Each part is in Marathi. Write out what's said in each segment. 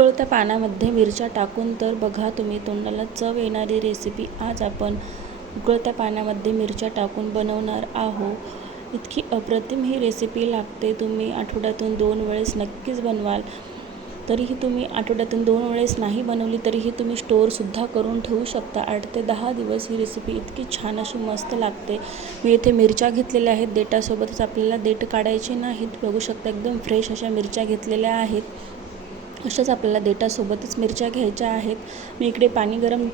उकळत्या पाण्यामध्ये मिरच्या टाकून तर बघा तुम्ही तोंडाला चव येणारी रेसिपी आज आपण उकळत्या पाण्यामध्ये मिरच्या टाकून बनवणार आहोत। इतकी अप्रतिम ही रेसिपी लागते। तुम्ही आठवड्यातून 2 वेळेस नक्कीच बनवाल। तरीही तुम्ही आठवड्यातून 2 वेळेस नाही बनवली तरीही तुम्ही स्टोअरसुद्धा करून ठेवू शकता। 8 ते 10 दिवस ही रेसिपी इतकी छान अशी मस्त लागते। मी इथे मिरच्या घेतलेल्या आहेत, देठासोबतच आपल्याला देठ काढायचे नाहीत। बघू शकता एकदम फ्रेश अशा मिरच्या घेतलेल्या आहेत। अशाच आपल्याला देठासोबतच मिरच्या घ्यायच्या आहेत। मी इकडे पाणी गरम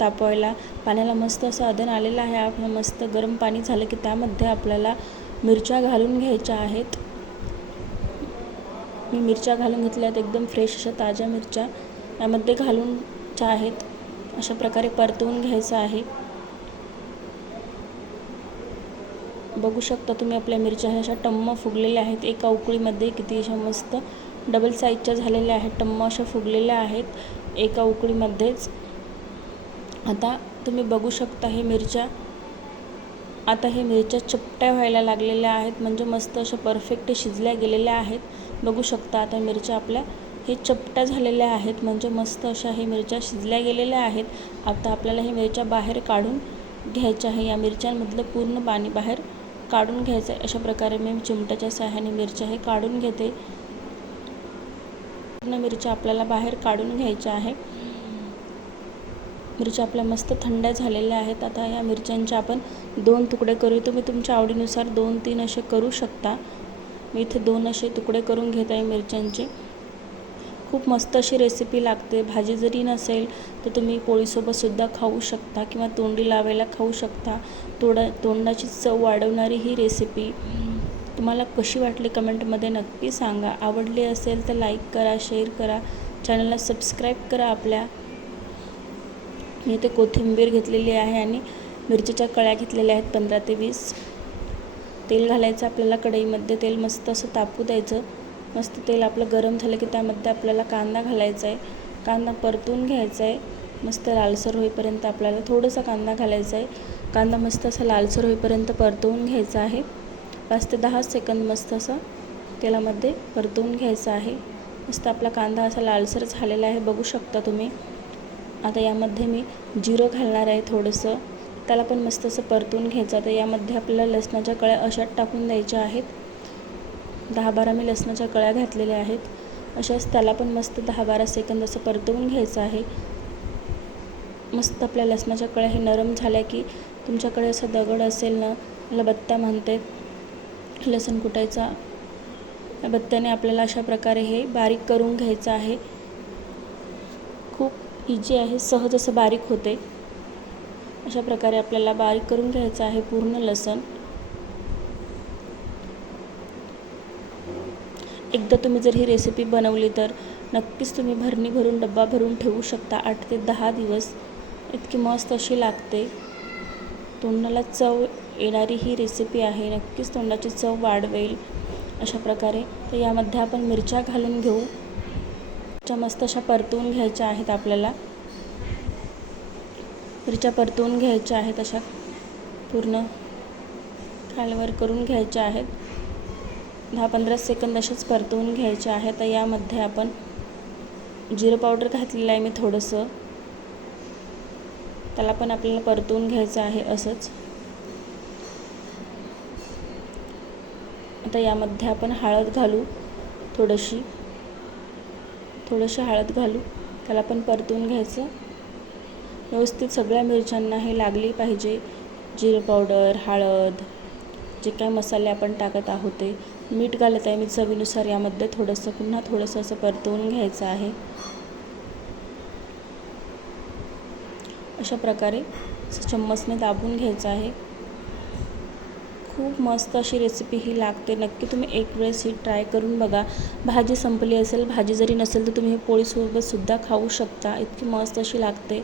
तापवायला पाण्याला मस्त असं आदन आलेलं आहे। आपलं मस्त गरम पाणी झालं की त्यामध्ये आपल्याला मिरच्या घालून घ्यायच्या आहेत। मी मिरच्या घालून घेतल्या आहेत, एकदम फ्रेश अशा ताज्या मिरच्या यामध्ये घालूनच्या आहेत। अशा प्रकारे परतवून घ्यायचं आहे। बघू शकता तुम्ही आपल्या मिरच्या अशा टम्म फुगलेल्या आहेत। एका उकळीमध्ये किती अशा मस्त डबल साईजच्या झालेल्या आहेत, टम्म अशा फुगलेल्या आहेत एका उकळीमध्येच। आता तुम्ही बघू शकता हे मिरच्या चपट्या व्हायला लागलेल्या आहेत, म्हणजे मस्त अशा परफेक्ट शिजल्या गेलेल्या आहेत। बघू शकता आता मिरच्या आपल्या हे चपट्या झालेल्या आहेत, म्हणजे मस्त अशा हे मिरच्या शिजल्या गेलेल्या आहेत। आता आपल्याला हे मिरच्या बाहेर काढून घ्यायच्या आहे। या मिरच्यांमधलं पूर्ण पाणी बाहेर काढून घ्यायचं आहे। अशा प्रकारे मी चिमट्याच्या सहाय्याने मिरच्या हे काढून घेते। पूर्ण मिरच्या आपल्याला बाहेर काढून घ्यायच्या आहे। मिरच्या आपल्या मस्त थंड झालेल्या आहेत। आता या मिरच्यांचे आपण 2 तुकडे करू। तुम्ही तुमच्या आवडीनुसार 2-3 असे करू शकता। मी इथे 2 असे तुकडे करून घेत आहे मिरच्यांचे। खूप मस्त अशी रेसिपी लागते। भाजी जरी नसेल तर तुम्ही पोळीसोबत सुद्धा खाऊ शकता किंवा तोंडी लावायला खाऊ शकता। तोंडाची चव वाढवणारी ही रेसिपी तुम्हाला कशी वाटली कमेंटमध्ये नक्की सांगा। आवडली असेल तर लाईक करा, शेअर करा, चॅनलला सबस्क्राईब करा आपल्या। मी इथे कोथिंबीर घेतलेली आहे आणि मिरचीच्या कळ्या घेतलेल्या आहेत 15 ते 20। तेल घालायचं आपल्याला कढईमध्ये। तेल मस्त असं तापू द्यायचं। मस्त तेल आपलं गरम झालं की त्यामध्ये आपल्याला कांदा घालायचा आहे। कांदा परतून घ्यायचा आहे मस्त लालसर होईपर्यंत। आपल्याला थोडासा कांदा घालायचा आहे। कांदा मस्त असा लालसर होईपर्यंत परतवून घ्यायचा आहे। 5 ते 10 सेकंद मस्त असं तेलामध्ये परतवून घ्यायचं आहे। मस्त आपला कांदा असा लालसर झालेला आहे, बघू शकता तुम्ही। आता यामध्ये मी जिरं घालणार आहे थोडंसं, त्याला पण मस्त असं परतवून घ्यायचं। आता यामध्ये आपल्याला लसणाच्या कळ्या अशाच टाकून द्यायच्या आहेत। 10-12 मी लसणाच्या कळ्या घातलेल्या आहेत। अशाच त्याला पण मस्त 10-12 सेकंद असं परतवून घ्यायचं आहे। मस्त आपल्या लसणाच्या कळ्या हे नरम झाल्या की तुमच्याकडे असा दगड असेल ना, त्याला बत्ता म्हणते, लसूण कुटायचा, या बत्त्याने आपल्याला अशा प्रकारे हे बारीक करून घ्यायचं आहे। खूप इझी आहे, सहज असं बारीक होते। अशा प्रकारे आपल्याला बारीक करून घ्यायचं आहे पूर्ण लसूण। एकदा तुम्ही जर ही रेसिपी बनवली तर नक्कीच तुम्ही भरणी भरून डब्बा भरून ठेवू शकता। 8 ते 10 दिवस इतकी मस्त अशी लागते। तोंडाला चव येणारी ही रेसिपी आहे, नक्कीच तोंडाची चव वाढवेल। अशा प्रकारे तर यामध्ये आपण मिरच्या घालून घेऊ। मिरच्या मस्त अशा परतवून घ्यायच्या आहेत आपल्याला। मिरच्या परतवून घ्यायच्या आहेत, अशा पूर्ण खालवर करून घ्यायच्या आहेत। 10-15 सेकंद असेच परतवून घ्यायचे आहे। तर यामध्ये आपण जिरं पावडर घातलेलं आहे मी थोडंसं, त्याला पण आपल्याला परतवून घ्यायचं आहे असंच। आता यामध्ये आपण हळद घालू, थोडीशी हळद घालू, त्याला पण परतवून घ्यायचं व्यवस्थित। सगळ्या मिरच्यांना हे लागली पाहिजे जिरं पावडर, हळद, जे काय मसाले आपण टाकत आहोत ते। मीठ घालत आहे मी चवीनुसार यामध्ये थोडंसं, पुन्हा थोडंसं असं परतवून घ्यायचं आहे। अशा प्रकारे चम्मचने दाबून घ्यायचं आहे। खूप मस्त अशी रेसिपी ही लागते, नक्की तुम्ही एक वेळेस ही ट्राय करून बघा। भाजी संपली असेल, भाजी जरी नसेल तर तुम्ही हे पोळीसोबत सुद्धा खाऊ शकता, इतकी मस्त अशी लागते।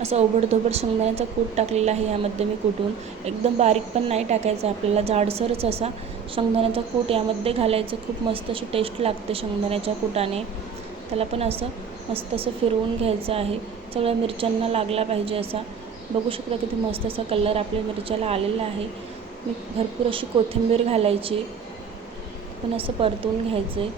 असं ओबडधोबड शेंगदाण्याचा कूट टाकलेला आहे यामध्ये मी कुटून, एकदम बारीक पण नाही टाकायचं आपल्याला, जाडसरच असा शेंगदाण्याचा कूट यामध्ये घालायचं। खूप मस्त अशी टेस्ट लागते शेंगदाण्याच्या कुटाने। त्याला पण असं मस्त असं फिरवून घ्यायचं आहे, सगळ्या मिरच्यांना लागला पाहिजे असा। बघू शकता किती मस्त असा कलर आपल्या मिरच्याला आलेला आहे। मी भरपूर अशी कोथिंबीर घालायची, पण असं परतवून घ्यायचं आहे।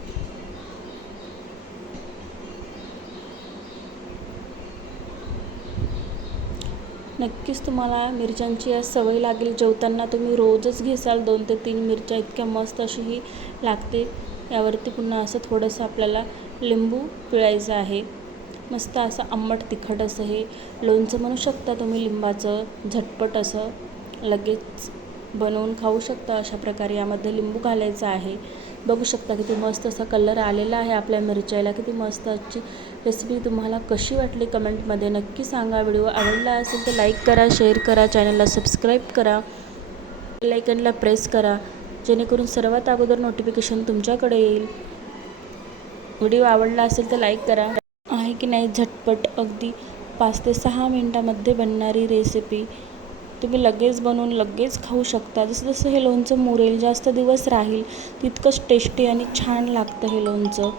नक्कीच तुम्हाला मिरच्यांची या सवय लागेल. जेवताना तुम्ही रोजच घेसाल 2 ते 3 मिरच्या, इतक्या मस्त अशी ही लागते. यावरती पुन्हा असं थोडंसं आपल्याला लिंबू पिळायचं आहे. मस्त असं आंबट तिखट असं हे लोणचं म्हणू शकता तुम्ही लिंबाचं. झटपट असं लगेच बनवून खाऊ शकता. अशा प्रकारे यामध्ये लिंबू घालायचं आहे. बघू शकता किती मस्त असा कलर आलेला आहे आपल्या मिरच्याला. किती मस्त आजची रेसिपी तुम्हाला कशी वाटली कमेंटमध्ये नक्की सांगा. व्हिडिओ आवडला असेल तर लाईक करा, शेअर करा, चॅनलला सबस्क्राईब करा, बेल आयकनला प्रेस करा, जेणेकरून सर्वात अगोदर नोटिफिकेशन तुमच्याकडे येईल. व्हिडिओ आवडला असेल तर लाईक करा. आहे की नाही झटपट अगदी 5 ते 6 मिनटामध्ये बनणारी रेसिपी. तुम्ही लगेच बनवून लगेच खाऊ शकता. जसं जसं हे लोणचं मुरेल, जास्त दिवस राहील, तितकंच टेस्टी आणि छान लागतं हे लोणचं.